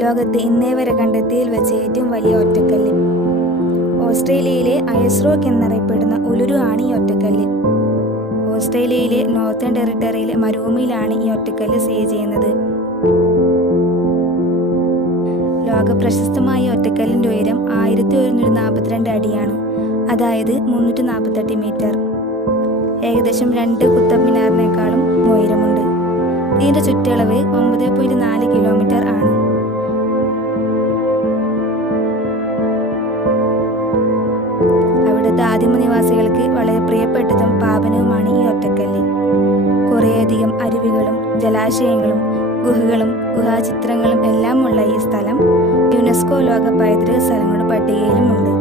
ലോകത്ത് ഇന്നേ വരെ കണ്ടെത്തിയതിൽ വെച്ച് ഏറ്റവും വലിയ ഒറ്റക്കല്ല്. ഓസ്ട്രേലിയയിലെ ഐസ് റോക്ക് എന്നറിയപ്പെടുന്ന ഉലുരു ആണ് ഈ ഒറ്റക്കല്ല്. ഓസ്ട്രേലിയയിലെ നോർത്തേൺ ടെറിട്ടറിയിലെ മരുഭൂമിയിലാണ് ഈ ഒറ്റക്കല്ല് സ്ഥിതി ചെയ്യുന്നത്. ലോക പ്രശസ്തമായ ഒറ്റക്കല്ലിൻ്റെ ഉയരം 1142 അടിയാണ്, അതായത് 348 മീറ്റർ. ഏകദേശം 2 കുത്തബ് മിനാറിനേക്കാളും ഉയരമുണ്ട്. ഇതിൻ്റെ ചുറ്റളവ് 9.4 കിലോമീറ്റർ ആണ്. അവിടുത്തെ ആദിമ നിവാസികൾക്ക് വളരെ പ്രിയപ്പെട്ടതും പാവനവുമാണ് ഈ ഒറ്റക്കല്ല്. കുറേയധികം അരുവികളും ജലാശയങ്ങളും ഗുഹകളും ഗുഹാചിത്രങ്ങളും എല്ലാമുള്ള ഈ സ്ഥലം യുനെസ്കോ ലോക പൈതൃക സ്ഥലങ്ങളുടെ പട്ടികയിലുമുണ്ട്.